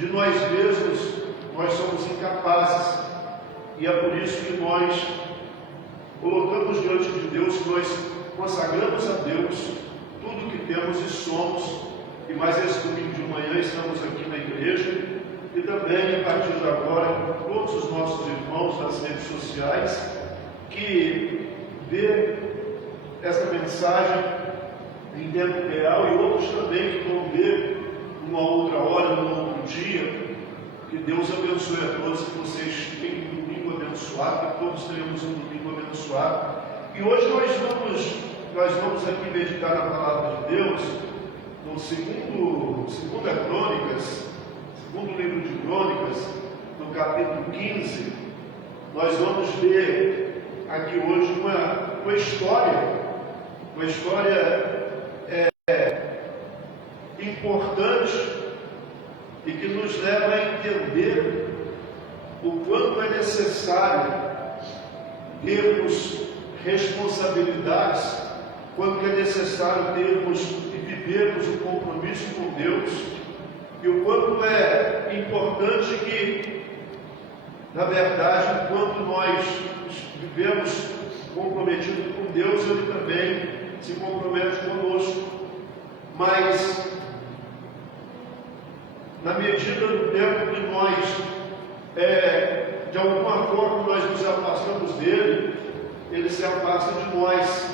de nós mesmos, nós somos incapazes. E é por isso que nós colocamos diante de Deus, que nós consagramos a Deus tudo que temos e somos. E mais esse domingo de manhã estamos aqui na igreja e também, a partir de agora, todos os nossos irmãos das redes sociais que vê essa mensagem em tempo real e outros também que vão ver numa outra hora, num outro dia. Que Deus abençoe a todos, que vocês tenham um domingo abençoado, que todos tenhamos um domingo abençoado. E hoje nós vamos aqui meditar na palavra de Deus, no segundo livro de Crônicas, no capítulo 15. Nós vamos ver aqui hoje uma história importante e que nos leva a entender o quanto é necessário termos responsabilidades, quanto é necessário termos e vivermos um compromisso com Deus, e o quanto é importante que, na verdade, enquanto nós vivemos comprometidos com Deus, Ele também se compromete conosco. Mas, na medida do tempo que nós, de alguma forma, nós nos afastamos dele, ele se afasta de nós.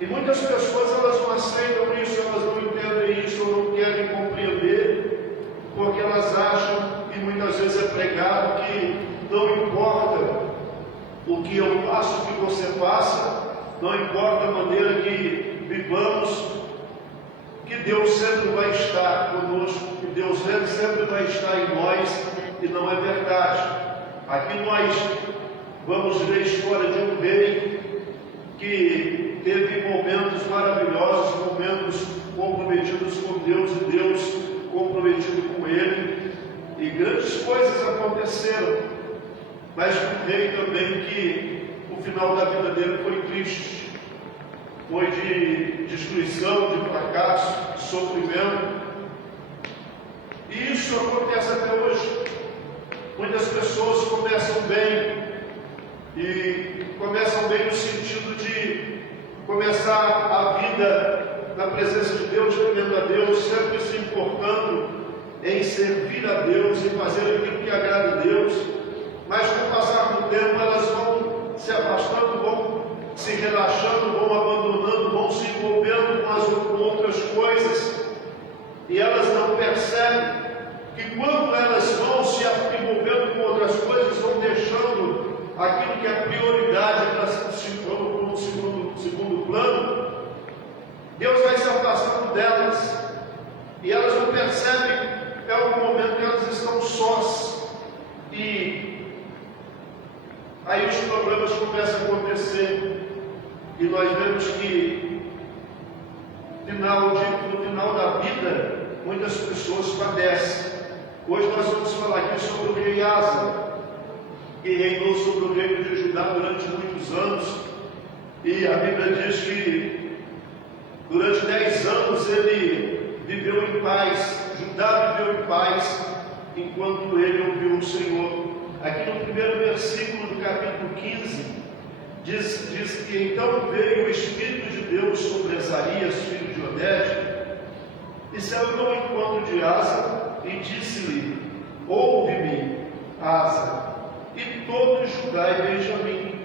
E muitas pessoas, elas não aceitam isso, elas não entendem isso, ou não querem compreender, porque elas acham, e muitas vezes é pregado, que não importa o que eu faço, o que você faça, não importa a maneira que vivamos, que Deus sempre vai estar conosco, que Deus sempre vai estar em nós, e não é verdade. Aqui nós vamos ver a história de um rei que teve momentos maravilhosos, momentos comprometidos com Deus e Deus comprometido com ele, e grandes coisas aconteceram, mas um rei também que o final da vida dele foi triste. Foi de destruição, de fracasso, de sofrimento. E isso acontece até hoje. Muitas pessoas começam bem, e começam bem no sentido de começar a vida na presença de Deus, temendo a Deus, sempre se importando em servir a Deus, em fazer aquilo que agrada a Deus. Mas com o passar do tempo, elas vão se afastando, vão se relaxando, vão abandonando, vão se envolvendo com outras coisas, e elas não percebem que quando elas vão se envolvendo com outras coisas, vão deixando aquilo que é prioridade para um segundo plano. Deus vai se afastando delas, e elas não percebem até algum momento que elas estão sós, e aí os problemas começam a acontecer. E nós vemos que no final da vida, muitas pessoas padecem. Hoje nós vamos falar aqui sobre o rei Asa, que reinou sobre o reino de Judá durante muitos anos. E a Bíblia diz que durante 10 anos ele viveu em paz, Judá viveu em paz, enquanto ele ouviu o Senhor. Aqui no primeiro versículo do capítulo 15, diz que então veio o Espírito de Deus sobre Azarias, filho de Oded, e saiu ao encontro de Asa, e disse-lhe: ouve-me, Asa, e todo Judá e Benjamim,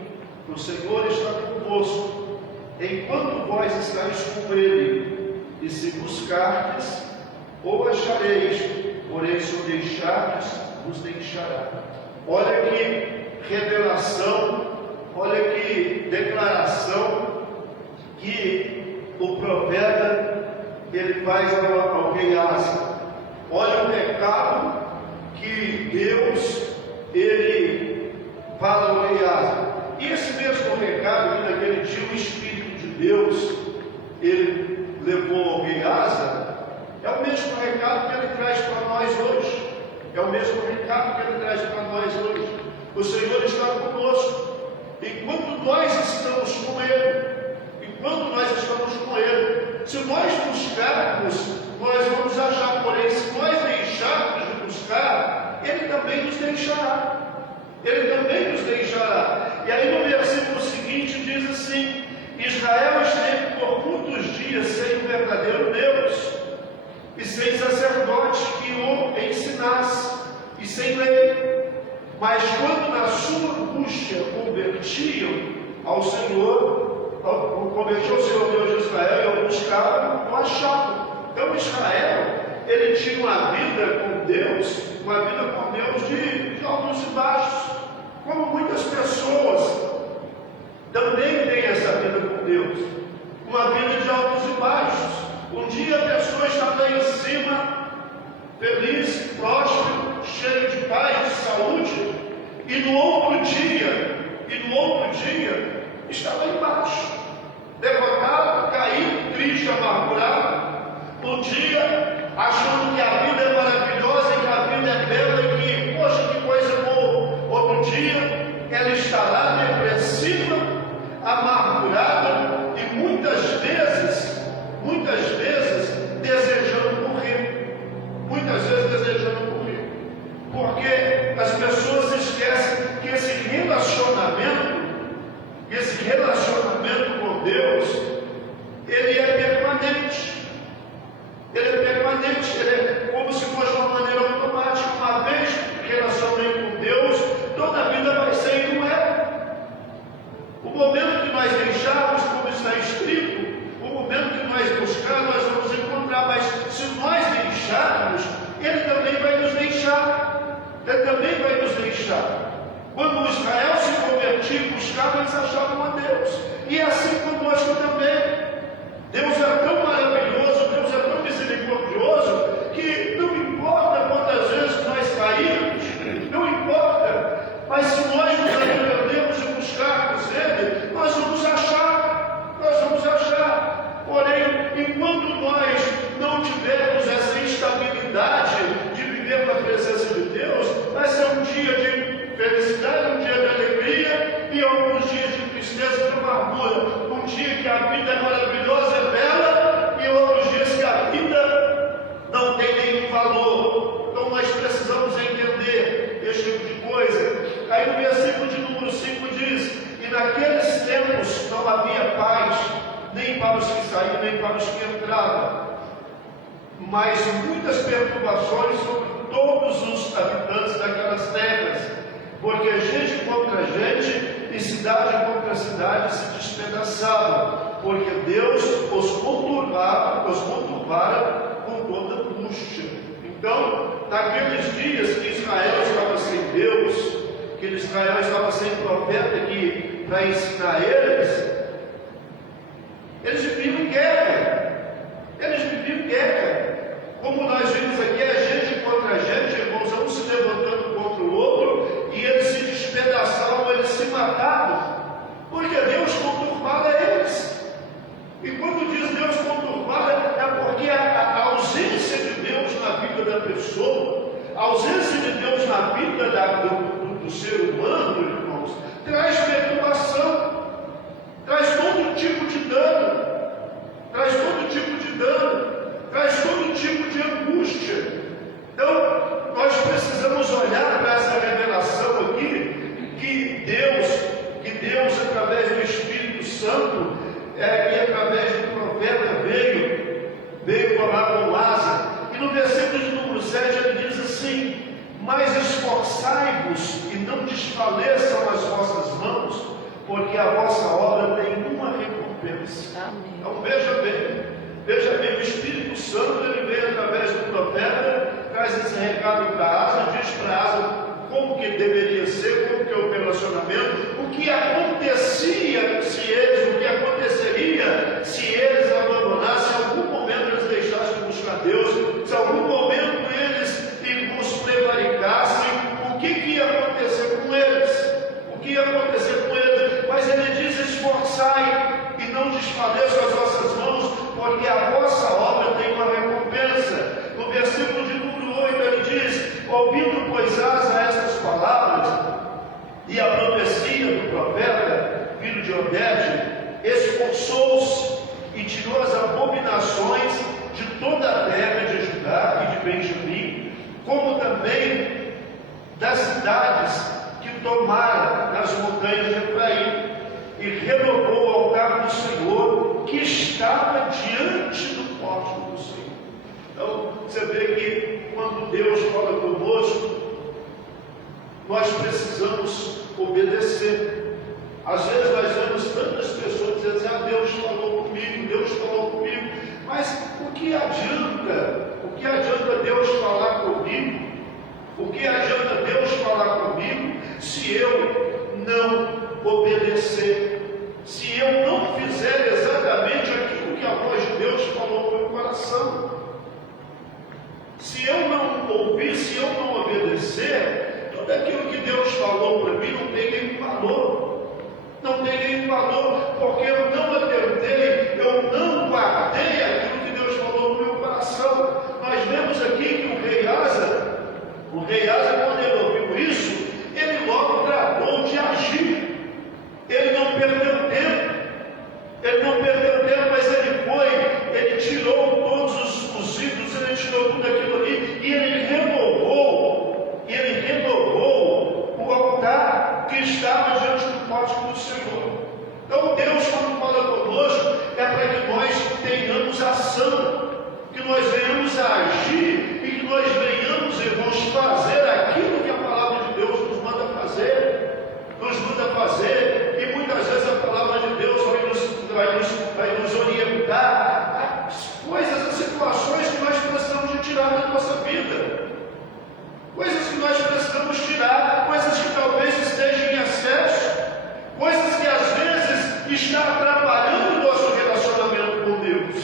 o Senhor está convosco, enquanto vós estáis com ele, e se buscardes, ou achareis, porém se o deixardes, vos deixará. Olha que revelação, olha que declaração que o profeta ele faz ao rei Asa. Olha o recado que Deus ele fala ao rei Asa. E esse mesmo recado que naquele dia o Espírito de Deus ele levou ao rei Asa, é o mesmo recado que ele traz para nós hoje. É o mesmo recado que ele traz para nós hoje. O Senhor está conosco. Enquanto nós estamos com Ele, se nós buscarmos, nós vamos achar. Porém, se nós deixarmos deixará. Ele também nos deixará. E aí no versículo seguinte diz assim: Israel esteve por muitos dias sem o verdadeiro Deus, e sem sacerdote que o ensinasse, e sem lei. Mas quando na sua angústia convertiam ao Senhor, convertiu ao Senhor Deus de Israel, e o buscavam, o achavam. Então Israel, ele tinha uma vida com Deus de altos e baixos, como muitas pessoas também têm essa vida com Deus, uma vida de altos e baixos. Um dia a pessoa está lá em cima, feliz, próspero, cheio de paz, de saúde, e no outro dia está lá embaixo, derrotado, caído, triste, amargurado. Um dia achando que a vida é maravilhosa e que a vida é bela e que, poxa, que coisa boa. Outro dia ela está lá depressiva, amargurada e muitas vezes desejando morrer. Muitas vezes desejando morrer. Porque as pessoas esquecem que esse relacionamento com Deus, ele é permanente. Ele é permanente, ele é como se fosse uma maneira automática. Uma vez relacionei com Deus, toda a vida vai ser e não é. O momento que nós deixarmos, como está escrito, o momento que nós buscarmos, nós vamos encontrar. Mas se nós deixarmos, Ele também vai nos deixar. Ele também vai nos deixar. Quando Israel se convertia e buscava, eles achavam a Deus. E é assim conosco também. Deus é tão maravilhoso, Deus é tão misericordioso, que não importa quantas vezes nós caímos, não importa, mas se nós nos arrependemos e buscarmos Ele, nós vamos achar. Porém, enquanto nós não tivermos essa estabilidade de viver na presença de Deus, vai ser um dia de felicidade, um dia de alegria, e alguns dias de tristeza e amargura. Um dia que a vida é maravilhosa, é bela, e outros dias que a vida não tem nenhum valor. Então nós precisamos entender esse tipo de coisa. Aí no versículo de número 5 diz: E naqueles tempos não havia paz, nem para os que saíam, nem para os que entravam, mas muitas perturbações sobre todos os habitantes daquelas terras, porque gente contra gente e cidade contra cidade se despedaçavam, porque Deus os conturbara com toda angústia. Então, naqueles dias que Israel estava sem Deus, que Israel estava sem profeta para ensinar eles viviam em guerra. Como nós vimos aqui, é gente contra gente, irmãos, um se levantando contra o outro, e eles se despedaçavam, eles se matavam, porque Deus conturbava eles. E quando diz Deus conturbava, é porque a ausência de Deus na vida da pessoa, a ausência de Deus na vida do ser humano, irmãos, traz perturbação, traz todo tipo de dano, traz todo tipo de angústia. Então, nós precisamos olhar para essa revelação aqui, que Deus através do Espírito Santo, e através do profeta veio falar com Lázaro. E no versículo de número 7 ele diz assim: Mas esforçai-vos e não desfaleçam as vossas mãos, porque a vossa obra tem uma recompensa. Amém. Então veja bem, o Espírito Santo ele veio através do profeta, traz esse recado para Asa, diz para Asa como que deveria ser, como que é o relacionamento, o que aconteceria se eles abandonassem, se em algum momento eles deixassem de buscar Deus, se em algum momento eles os prevaricassem, o que ia acontecer com eles? Mas ele diz: esforçai e não desfaleçam as vossas mãos, porque a vossa obra tem uma recompensa. No versículo de número 8 ele diz: ouvindo, pois, Asa estas palavras e a profecia do profeta, filho de Obed, esforçou-se e tirou as abominações de toda a terra de Judá e de Benjamim, como também das cidades que tomara nas montanhas de Efraim, e renovou o altar do Senhor que estava diante do pórtico do Senhor. Então, você vê que quando Deus fala conosco, nós precisamos obedecer. Às vezes nós vemos tantas pessoas dizendo assim, Deus falou comigo, mas o que adianta? O que adianta Deus falar comigo? O que adianta Deus falar comigo se eu não obedecer? Se eu não fizer exatamente aquilo que a voz de Deus falou no meu coração? Se eu não ouvir, se eu não obedecer, tudo aquilo que Deus falou para mim não tem nenhum valor. Não tem nenhum valor, porque eu não atentei, eu não guardei aquilo que Deus falou no meu coração. Nós vemos aqui que o rei Asa, quando ele ouviu isso, ele logo tratou de agir. Ele não perdeu tempo, mas ele tirou todos os ídolos, ele tirou tudo aquilo ali, e ele renovou o altar que estava diante do pórtico do Senhor. Então Deus, quando fala conosco, é para que nós tenhamos ação, que nós venhamos a agir, e que nós venhamos, irmãos, fazer aquilo que a palavra de Deus nos manda fazer. E muitas vezes a palavra de Deus vai nos orientar a coisas, a situações que nós precisamos de tirar da nossa vida. Coisas que nós precisamos tirar, coisas que talvez estejam em excesso, coisas que às vezes estão atrapalhando o nosso relacionamento com Deus.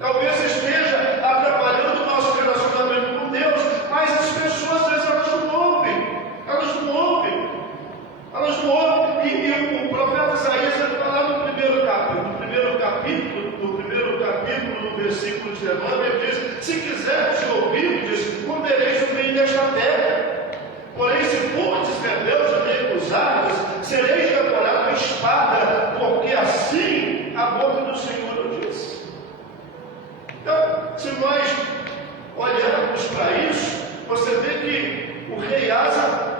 Talvez esteja atrapalhando o nosso relacionamento com Deus, mas as pessoas às vezes elas não ouvem. E o profeta Isaías vai falar no primeiro capítulo, no versículo 19, ele diz: se quiseres ouvir, diz, comereis o bem desta terra. Porém, se fordes rebeldes e recusados, sereis devorados a espada, porque assim a boca do Senhor o diz. Então, se nós olharmos para isso, você vê que o rei Asa,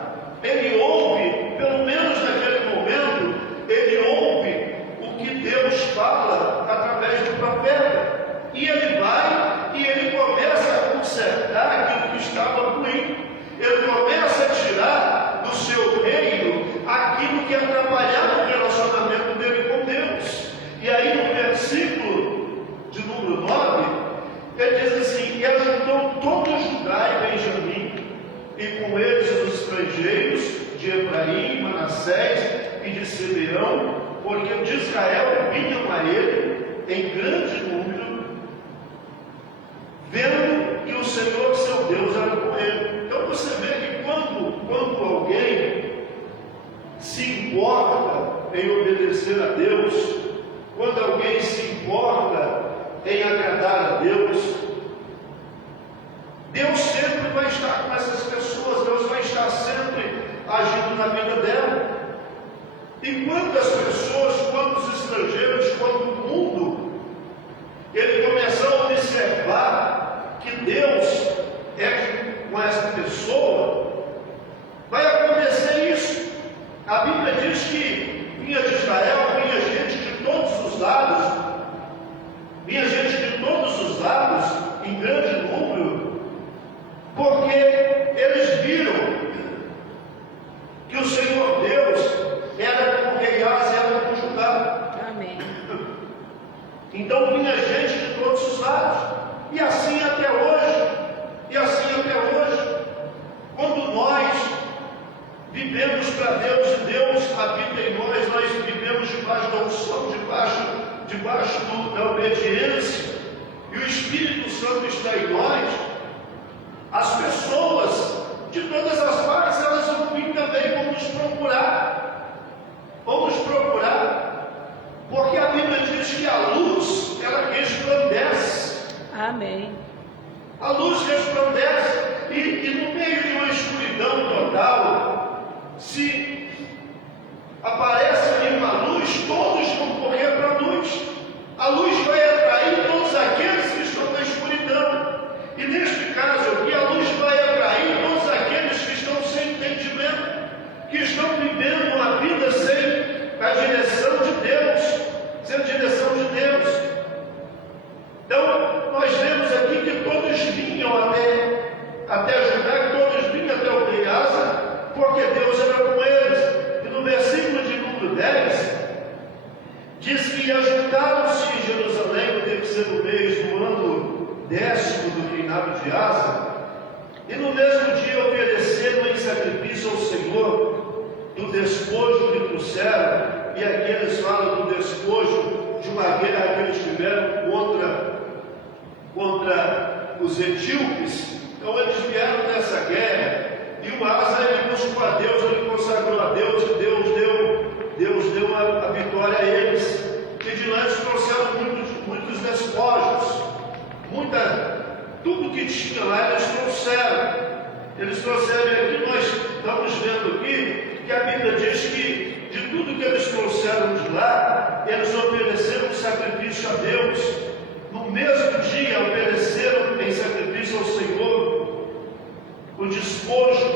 ele ouve, pelo menos naquele momento, ele ouve o que Deus fala através do profeta. E ele vai e ele começa a consertar aquilo que estava ruim. Ele começa a tirar do seu reino aquilo que atrapalhava o relacionamento dele com Deus. E aí no versículo de número 9, ele diz assim: e ajuntou todo Judá e Benjamim, e com eles os estrangeiros de Efraim, Manassés e de Simeão, porque de Israel vinham a ele em grande número, vendo que o Senhor seu Deus era com ele. Então você vê que quando alguém se importa em obedecer a Deus, quando alguém se importa em agradar a Deus, Deus sempre vai estar com essas pessoas, Deus vai estar sempre agindo na vida dela. E quantas pessoas, quantos estrangeiros, quanto o mundo, ele começou a observar que Deus é com essa pessoa, vai acontecer isso. A Bíblia diz que vinha de Israel, vinha gente de todos os lados, em grande número, porque eles viram que o Senhor Deus era com o rei Asa e era com Judá. Amém. Então vinha gente de todos os lados, e assim até hoje. Quando nós vivemos para Deus e Deus habita em nós vivemos debaixo da unção, debaixo da obediência, e o Espírito Santo está em nós. As pessoas de todas as partes, elas vão vir também, vão nos procurar, porque a Bíblia diz que a luz, ela resplandece. Amém. A luz resplandece, e no meio de uma escuridão total, se aparece ali uma luz, todos vão correr para a luz. A luz vai atrair todos aqueles que estão na escuridão. E neste caso aqui, a luz vai atrair todos aqueles que estão sem a direção de Deus, sem a direção de Deus. Então, nós vemos aqui que todos vinham até Judá, que todos vinham até o rei Asa, porque Deus era com eles. E no versículo de número 10, diz que ajuntaram-se em Jerusalém no terceiro mês do ano 10º do reinado de Asa, e no mesmo dia ofereceram em sacrifício ao Senhor do despojo que trouxeram. E aqui eles falam do despojo de uma guerra que eles tiveram contra os etíopes. Então eles vieram nessa guerra, e o Asa ele buscou a Deus, ele consagrou a Deus, e Deus deu a vitória a eles. E de lá eles trouxeram muitos despojos, tudo que tinha lá eles trouxeram. Eles trouxeram, e aqui nós estamos vendo aqui, que a Bíblia diz que de tudo que eles trouxeram de lá, eles ofereceram um sacrifício a Deus. No mesmo dia ofereceram em sacrifício ao Senhor o despojo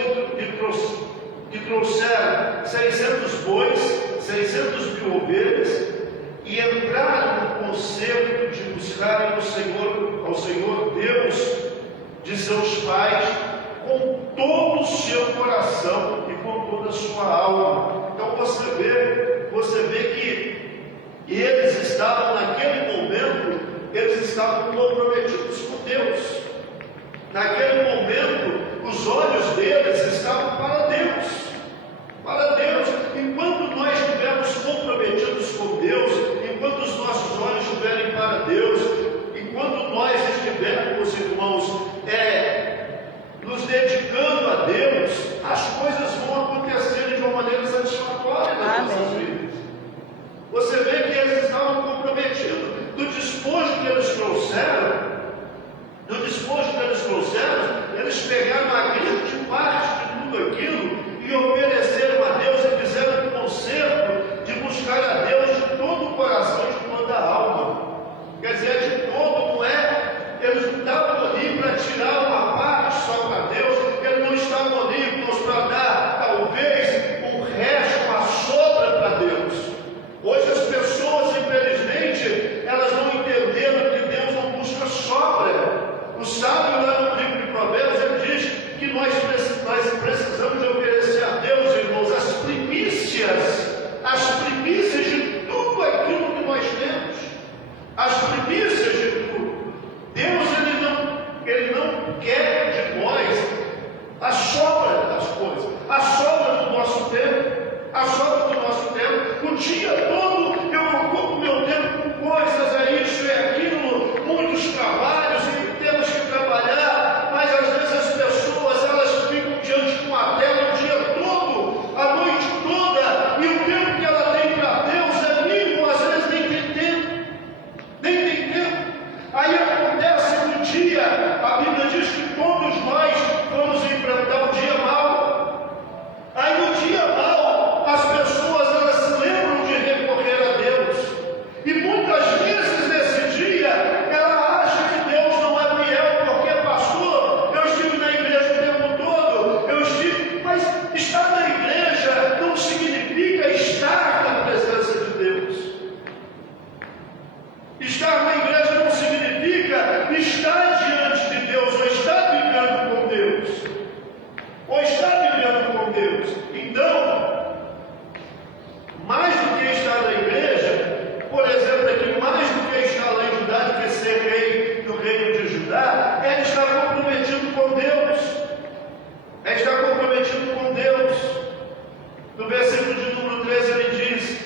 que trouxeram 600 bois, 600 mil ovelhas, e entraram no concerto de buscarem ao Senhor Deus de seus pais com todo o seu coração e com toda a sua alma. Então você vê que eles estavam naquele momento, eles estavam comprometidos com Deus. Naquele momento, os olhos deles estavam para Deus. Para Deus. Enquanto nós estivermos comprometidos com Deus, enquanto os nossos olhos estiverem para Deus, enquanto nós estivermos, irmãos, nos dedicando a Deus, as coisas vão acontecer de uma maneira satisfatória nas nossas vidas. Você vê que eles estavam comprometidos. Do despojo que eles trouxeram, eles pegaram a grande parte de tudo aquilo e ofereceram a Deus e fizeram um concerto de buscar a Deus de todo o coração e de toda a alma. Quer dizer, de todo, não é? Eles não estavam ali para tirar uma parte só para Deus, eles não estavam ali, irmãos, para dar talvez um resto, uma sobra para Deus. Hoje as pessoas, infelizmente, elas não entenderam que Deus não busca sobra. O sábio lá no livro de Provérbios, ele diz que nós precisamos de oferecer a Deus, irmãos, as primícias de tudo aquilo que nós temos. As primícias de tudo. Deus, ele não quer de nós a sobra das coisas, a sobra do nosso tempo. O dia todo eu ocupo meu tempo com coisas, isso e aquilo, muitos trabalhos, e temos que trabalhar, mas às vezes as pessoas, elas ficam diante de uma tela o dia todo, a noite toda, e o tempo que ela tem para Deus é mínimo, às vezes nem tem tempo. Aí acontece um dia, a Bíblia diz que todos nós vamos enfrentar um dia mau. Aí no dia mau, as pessoas elas se lembram de recorrer a Deus. E muitas vezes nesse dia, ela acha que Deus não é fiel, porque pastor, eu estive na igreja o tempo todo, mas estar na igreja não significa estar na presença de Deus. Estar na igreja não significa estar diante de Deus, ou estar vivendo com Deus. Então, mais do que estar na igreja, por exemplo, aqui, mais do que estar lá em Judá, do que ser rei do reino de Judá, é estar comprometido com Deus. No versículo de número 13 ele diz: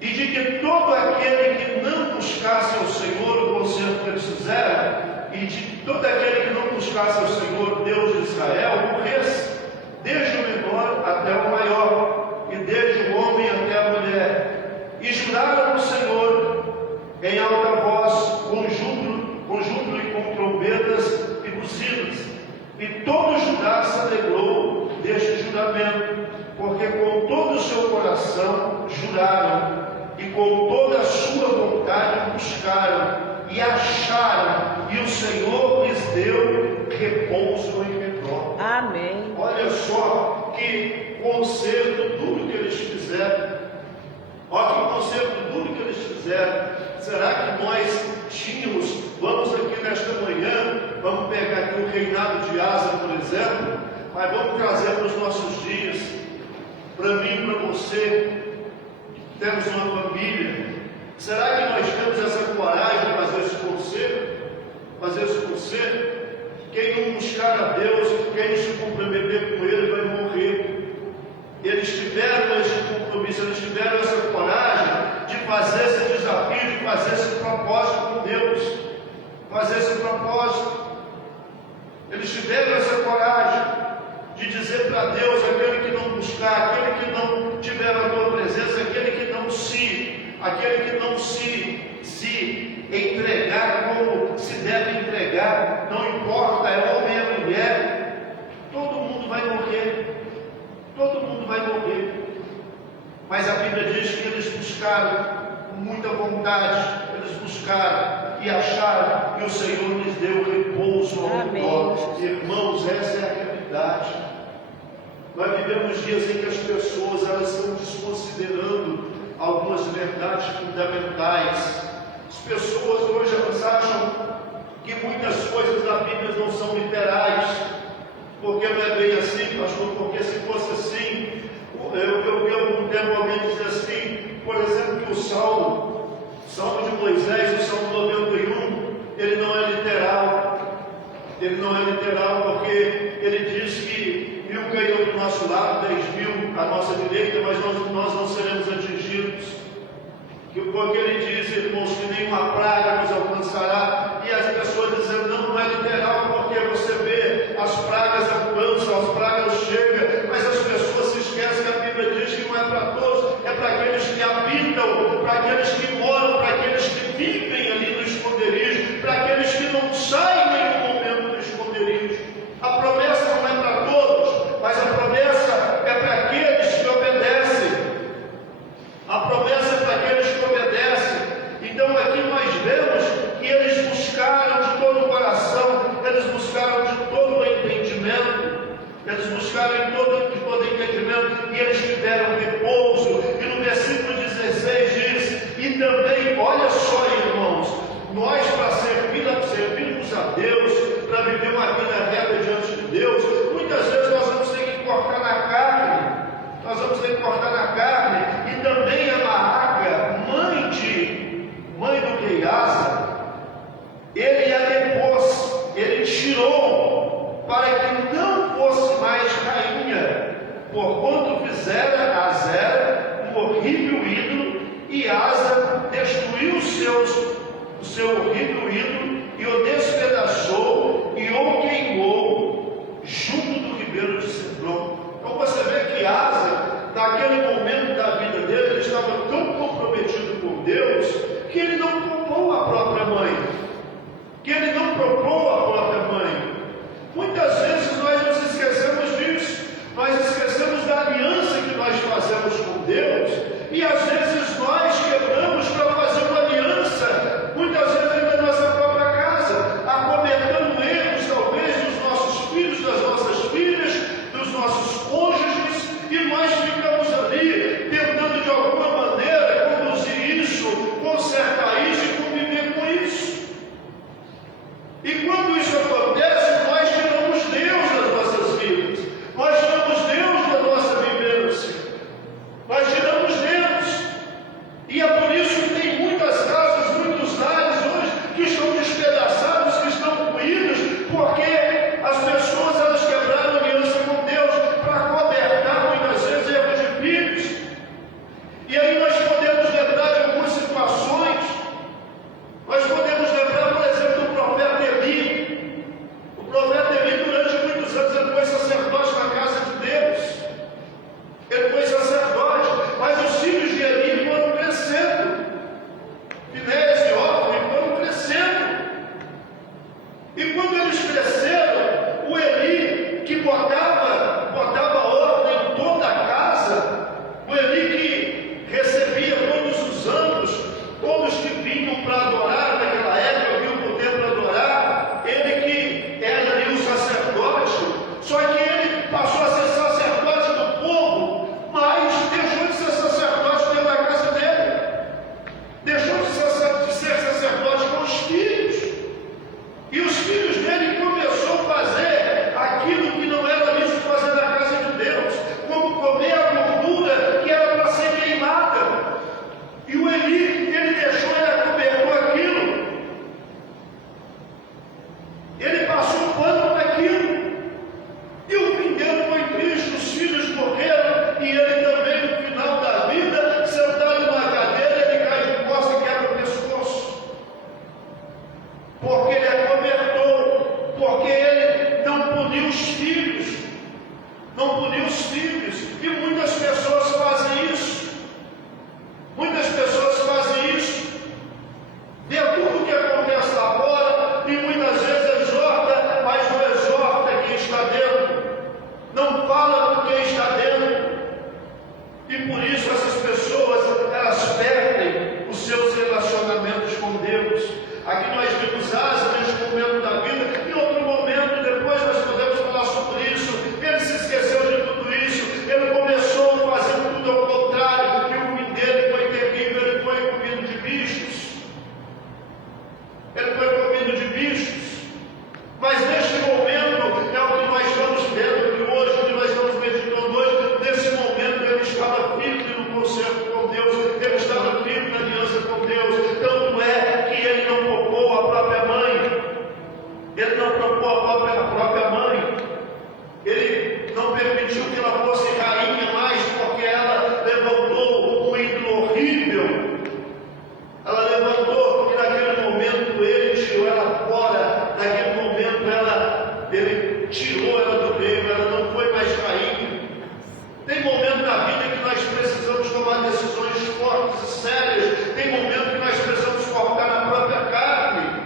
e de que todo aquele que não buscasse ao Senhor o conserto que eles fizeram, e de todo aquele que não buscasse ao Senhor, Deus de Israel, morresse, desde o menor até o maior, e desde o homem até a mulher. E juraram no Senhor em alta voz, com júbilo e com trombetas e buzinas. E todo Judá se alegrou deste juramento, porque com todo o seu coração juraram, e com toda a sua vontade buscaram, e acharam, e o Senhor lhes deu repouso em Hebrom. Amém. Olha só que conserto duro que eles fizeram. Olha que conserto duro que eles fizeram. Será que nós tínhamos, vamos aqui nesta manhã, vamos pegar aqui o reinado de Asa, por exemplo, mas vamos trazer para os nossos dias, para mim e para você, temos uma família. Será que nós temos essa coragem de fazer esse conselho? Fazer esse conselho? Quem não buscar a Deus, quem não se comprometer com Ele, vai morrer. Eles tiveram esse compromisso, eles tiveram essa coragem de fazer esse desafio, de fazer esse propósito com Deus. Fazer esse propósito. Eles tiveram essa coragem de dizer para Deus, aquele que não buscar, aquele que não tiver a tua presença, aquele que não se entregar como se deve entregar, não importa, é homem ou mulher, todo mundo vai morrer. Todo mundo vai morrer. Mas a Bíblia diz que eles buscaram com muita vontade, eles buscaram e acharam, e o Senhor lhes deu repouso ao redor. Irmãos, essa é a realidade. Nós vivemos dias em que as pessoas elas estão desconsiderando algumas verdades fundamentais. As pessoas hoje elas acham que muitas coisas da Bíblia não são literais. Porque não é bem assim, pastor, porque se fosse assim, eu vi algum tempo alguém dizer assim, por exemplo, que o Salmo de Moisés, o Salmo 91, ele não é literal. Ele não é literal porque ele diz que 1000 cairão do nosso lado, 10.000 à nossa direita, mas nós não seremos atingidos. Porque ele diz, irmãos, que nenhuma praga nos alcançará, e as pessoas dizendo, não é literal, porque você vê, as pragas alcançam, as pragas chegam, mas as pessoas se esquecem que a Bíblia diz que não é para todos, é para aqueles que habitam, para aqueles que moram, para aqueles que vivem ali no esconderijo, para aqueles que não saem em nenhum momento do esconderijo. A promessa não é para todos, mas a promessa é para aqueles que obedecem. A promessa é para aqueles que obedecem. Então aqui nós vemos que eles buscaram de todo o coração, eles buscaram de todo o entendimento, eles buscaram de todo o entendimento, e eles tiveram repouso. E no versículo 16 diz, e também, olha só, irmãos, nós para servirmos a Deus, para viver uma vida reta diante de Deus, muitas vezes nós vamos ter que cortar na carne. Nós vamos ter que cortar na carne. E também a Maaca, mãe do rei Asa, ele a depôs, ele tirou para que não fosse mais rainha, porquanto fizera Azera um horrível ídolo, e Asa destruiu o seu horrível ídolo, e o despedaçou, e o queimou junto do ribeiro de Cedron. Então você vê que Asa, naquele momento da vida dele, ele estava tão comprometido com Deus, que ele não poupou a própria mãe. Muitas vezes nós nos esquecemos disso. Nós esquecemos da aliança que nós fazemos com Deus. E às vezes nós quebramos para fazer uma aliança, muitas vezes dentro da nossa própria casa, acometendo erros talvez dos nossos filhos, das nossas filhas, dos nossos cônjuges, e nós ficamos ali tentando de alguma maneira conduzir isso, consertar isso e conviver com isso. E quando isso acontece, nós tiramos Deus das nossas vidas, nós tiramos Deus da nossa vivência, nós tiramos Deus. E é por isso que tem muitas casas, muitos lares hoje que estão despedaçados, que estão ruídos, porque as pessoas elas quebraram aliança com Deus para cobertar muitas vezes erros de filhos. E aí nós podemos lembrar de algumas situações. Nós podemos lembrar, por exemplo, do profeta Eli. O profeta Eli, durante muitos anos, ele foi sacerdote na casa de Deus. Ele foi sacerdote, mas os filhos de Eli foram crescendo. Finéias e Hófni foram crescendo. E quando eles cresceram, o Eli, que botava ordem em toda a casa, o Eli que recebia todos os anos, todos que vinham para adorar naquela época, vinham para o templo adorar, ele que era ali o sacerdote, só que ele passou a ser sacerdote do povo, mas deixou os filhos. Não punir os filhos. E muitas pessoas fazem isso. Muitas pessoas fazem isso. Vê tudo que acontece lá fora e muitas vezes exorta, mas não exorta quem está dentro. Não fala com quem está dentro. E por isso essas pessoas, elas perdem os seus relacionamentos com Deus. Aqui nós vimos Asa neste momento da vida. Em outro momento, depois nós podemos falar sobre isso. Ele se esqueceu de tudo isso. Ele começou fazendo tudo ao contrário. E o fim dele foi terrível. Ele foi comido de bichos. Ele foi comido de bichos. Mas neste momento, é o que nós estamos vendo aqui hoje, o que nós estamos meditando hoje. Nesse momento, ele estava firme no concerto com Deus. Ele estava firme na aliança com Deus. Tanto é que ele não poupou a própria mãe. Ele não poupou a própria mãe. Ele não permitiu que ela fosse rainha mais, porque ela levantou um ídolo horrível. Ela levantou, e naquele momento ele tirou ela fora. Naquele momento ele tirou ela do reino, ela não foi mais rainha. Tem momento na vida que nós precisamos tomar decisões fortes e sérias. Tem momento que nós precisamos focar na própria carne.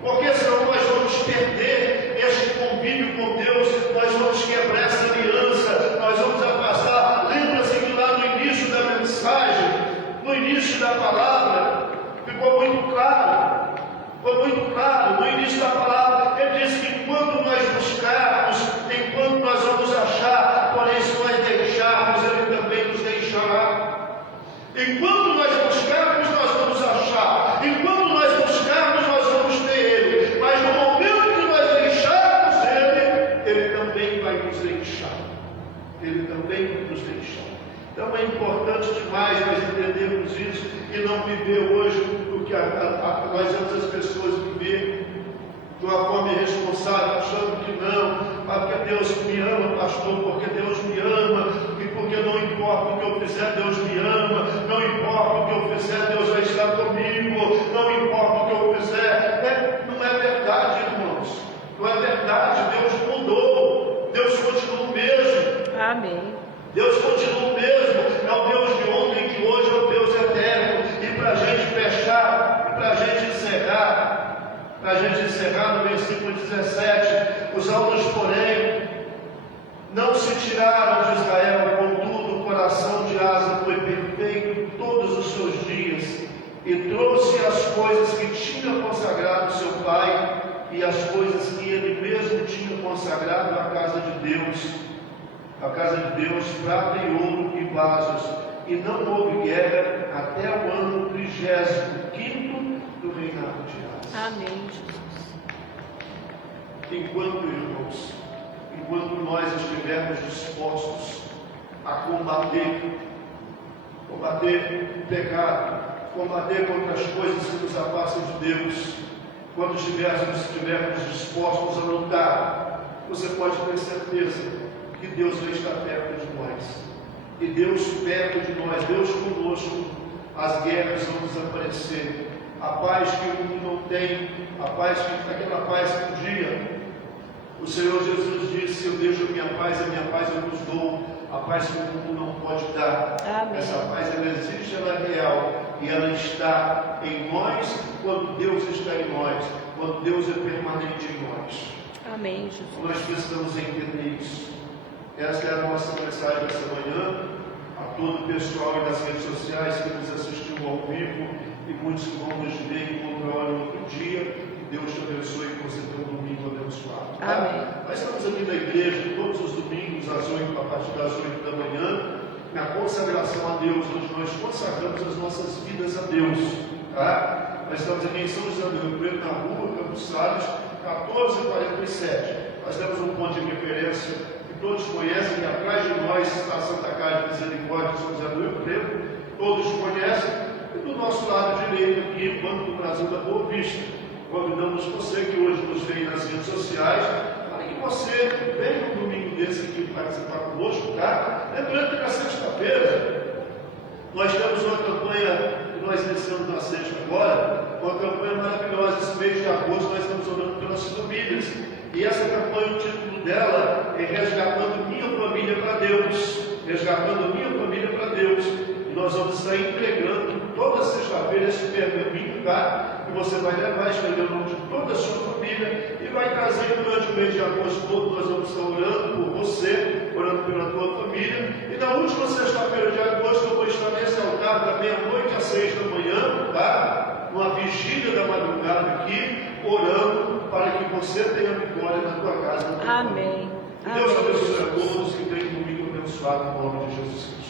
Porque senão nós vamos perder este convívio com Deus, nós vamos quebrar essa aliança, nós vamos afastar. Lembra-se que lá no início da mensagem, no início da palavra, ficou muito claro. Foi muito claro, no início da palavra, ele disse que enquanto nós buscarmos, enquanto nós vamos achar, porém se nós deixarmos, ele também nos deixará. Enquanto nós buscarmos, nós vamos achar. Enquanto nós buscarmos, nós vamos ter ele. Mas no momento que nós deixarmos ele, ele também vai nos deixar. Ele também vai nos deixar. Então é importante demais nós entendermos isso e não viver hoje o que nós vemos as pessoas viver de uma forma irresponsável, achando que não, porque Deus me ama, pastor, porque Deus me ama, e porque não importa o que eu fizer, Deus me ama, não importa o que eu fizer, Deus vai estar comigo, não importa o que eu fizer. Não é verdade, irmãos, não é verdade. Deus mudou, Deus continua o mesmo. Amém. Deus continua o mesmo, é o Deus de ontem, de hoje, é o Deus eterno. E para a gente fechar, e para a gente encerrar no versículo 17, os altos, porém, não se tiraram de Israel, contudo o coração de Asa foi perfeito todos os seus dias, e trouxe as coisas que tinha consagrado seu pai, e as coisas que ele mesmo tinha consagrado à casa de Deus. A casa de Deus, prata e ouro e vasos, e não houve guerra até o ano 35º do reinado de Asa. Amém, Jesus. Enquanto, irmãos, enquanto nós estivermos dispostos a combater o pecado, combater contra as coisas que nos afastam de Deus, quando estivermos dispostos a lutar, você pode ter certeza que Deus vai estar perto de nós. E Deus perto de nós, Deus conosco, as guerras vão desaparecer. A paz que o mundo não tem, aquela paz que um dia o Senhor Jesus disse: eu deixo a minha paz eu vos dou. A paz que o mundo não pode dar. Amém. Essa paz, ela existe, ela é real. E ela está em nós quando Deus está em nós. Quando Deus é permanente em nós. Amém, Jesus. Nós precisamos entender isso. Essa é a nossa mensagem dessa manhã. A todo o pessoal das redes sociais que nos assistiu ao vivo e muitos que vão nos ver em outra hora, outro dia. Que Deus te abençoe e você tenha um domingo abençoado. Tá? Amém. Nós estamos aqui na igreja todos os domingos a partir das 8 da manhã, na consagração a Deus, onde nós consagramos as nossas vidas a Deus. Tá? Nós estamos aqui em São José do Rio Preto, na rua Campos Salles, 1447. Nós temos um ponto de referência todos conhecem, que atrás de nós está a Santa Casa de Misericórdia de São José do Rio Preto, todos conhecem, e do nosso lado direito aqui, Banco do Brasil da Boa Vista. Convidamos você que hoje nos vê nas redes sociais, para que você venha um domingo desse aqui participar conosco, tá? Lembrando que na sexta-feira nós temos uma campanha que nós iniciamos na sexta agora, uma campanha maravilhosa. Esse mês de agosto nós estamos orando pelas famílias. 15, e essa campanha, o título dela é Resgatando Minha Família para Deus. Resgatando Minha Família para Deus. E nós vamos estar entregando toda sexta-feira esse pergaminho, tá? Que você vai levar, escrever o nome de toda a sua família e vai trazer durante o mês de agosto todo. Nós vamos estar orando por você, orando pela tua família. E na última sexta-feira de agosto eu vou estar nesse altar da meia-noite às 6 da manhã, tá? Uma vigília da madrugada aqui, orando para que você tenha vitória na tua casa. Na tua Amém. família. Que Deus abençoe a todos que tenham comigo abençoado em nome de Jesus Cristo.